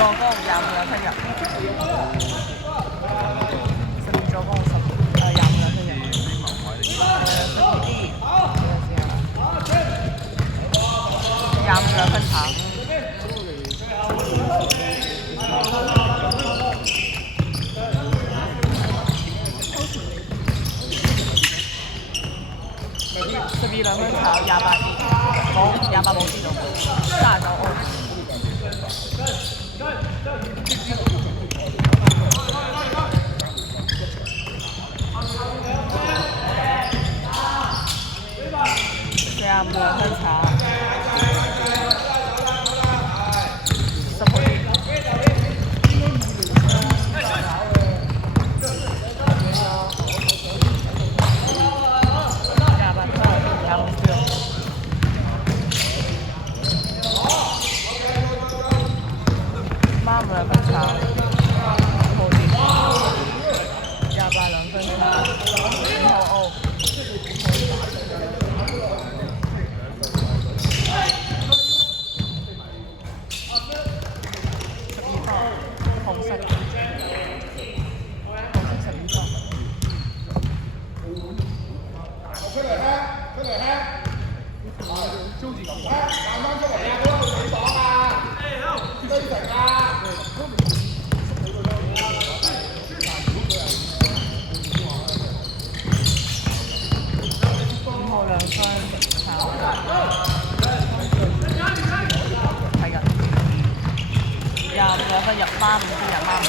助攻25兩分入，12助攻25兩分入，12兩分場。12兩分炒28冇28冇知道39澳。45兩分炒10兩分炒，好啲，28兩分炒，5號澳，12分，紅色12分。出嚟聽，出嚟聽。租字咁講，慢慢出嚟啊！嗰度幾磅啊？追成啊！5號兩分炒，係㗎，25兩分入孖5先入孖5。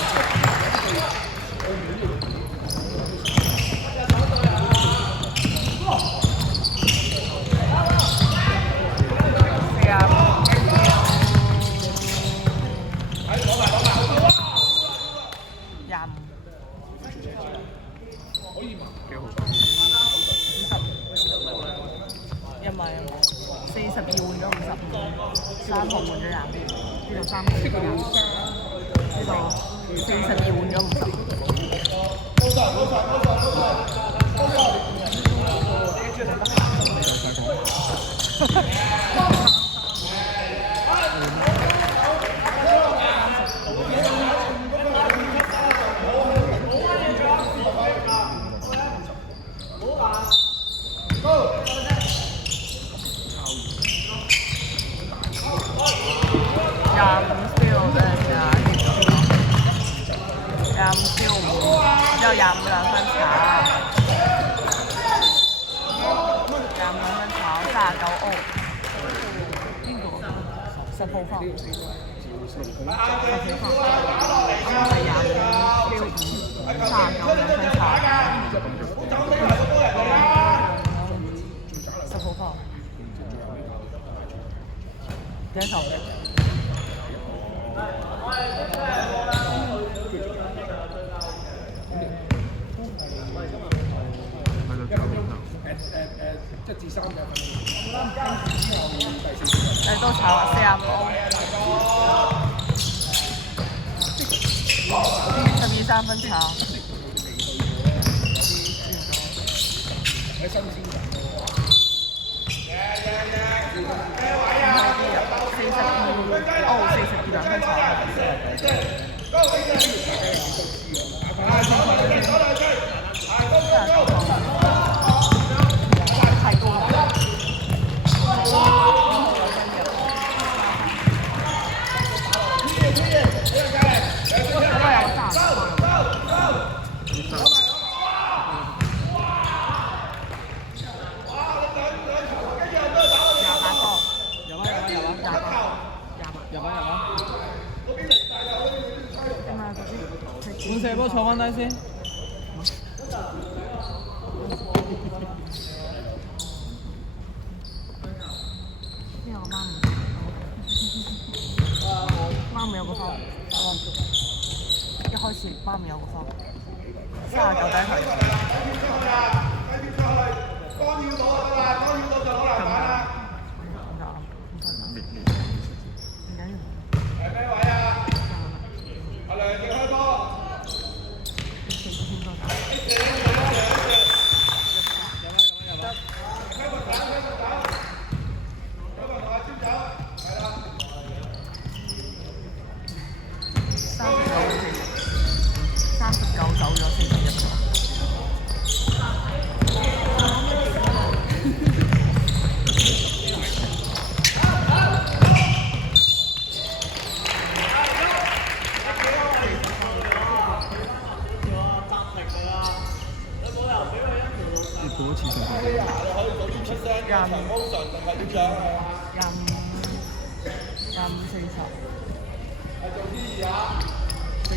因為42換咗55，3號換咗25，呢度3號換咗25，呢度42換咗55。之後25兩分炒，25兩分炒39澳，邊個？10號方，10號方，係25 39兩分炒，10號方，幾球？1至3嘅。誒都炒啊，45澳，12 3分炒。喺新鮮嘅。42澳42兩分炒。太高啦！換射波坐翻低先。邊有個媽咪有個方，一開始媽咪有個方，39第一球。干擾到就得啦，干擾到就攞籃板啦。係咩位啊？阿梁傑開波。promotion 定係點樣啊？廿五40，係做啲嘢啊40，42，42。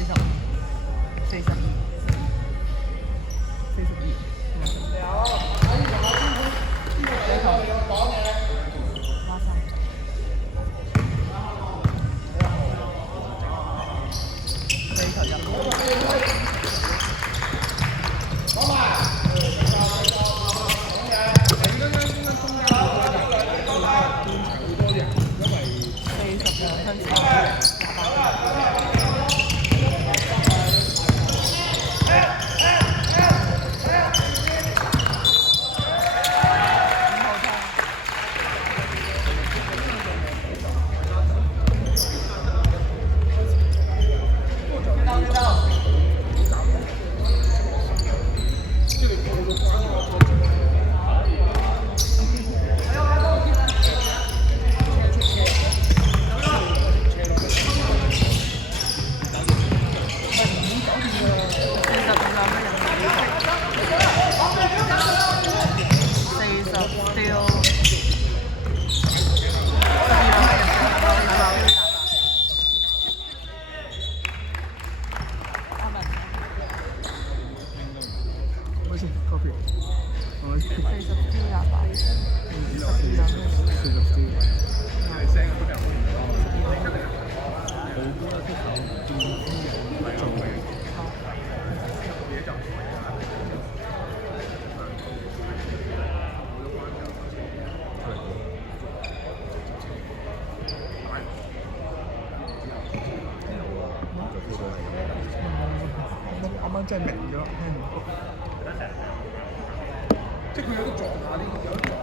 有喺呢度邊個你有講嘢？孖生。4球入。真係明咗，聽唔到。即係佢有啲撞下啲，有啲撞下。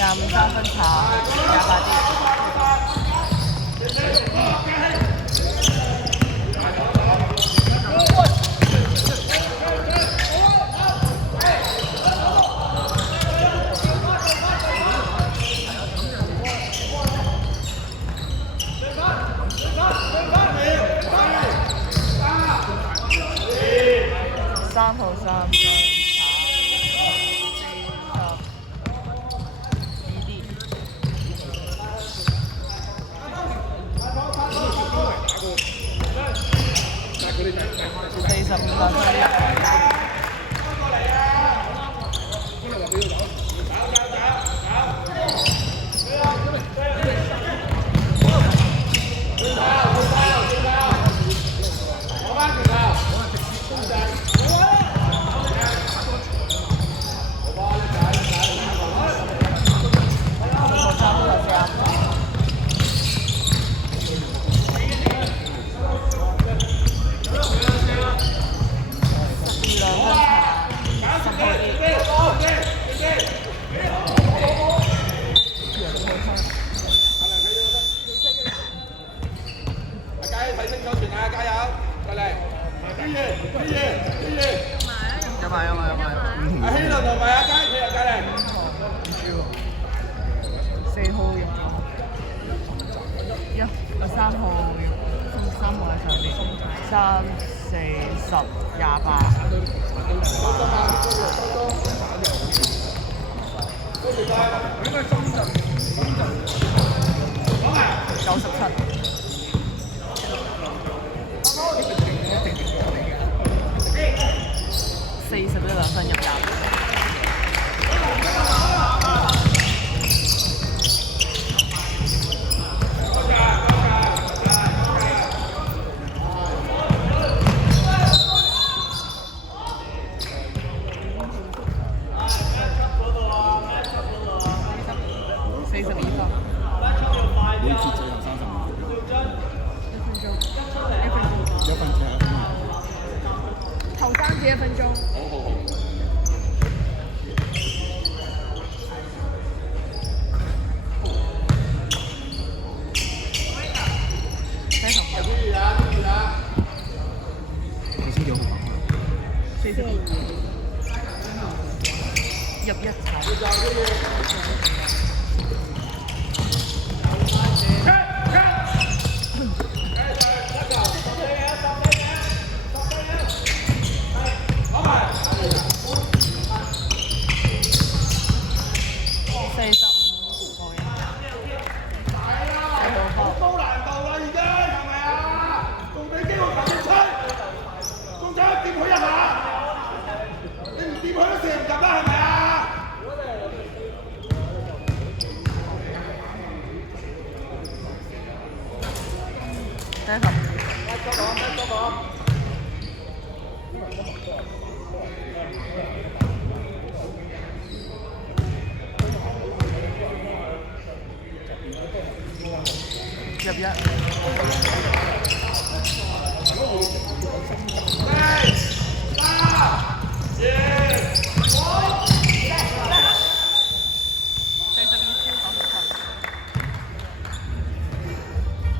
25-3分差28點。3號3分。埋有埋。阿希倫同埋阿佳企入隔離。唔知喎。4號入咗，3號3號喺上面，3、4、10、28。97。41分入閘。42分。每次最後35秒。1分鐘。頭3至1分鐘。佢先幾號42入1球。高難度啦，已經係咪啊？仲俾機會球員吹，仲想掂佢一下，你唔掂佢都射唔入啦，係咪啊？第一球。入1。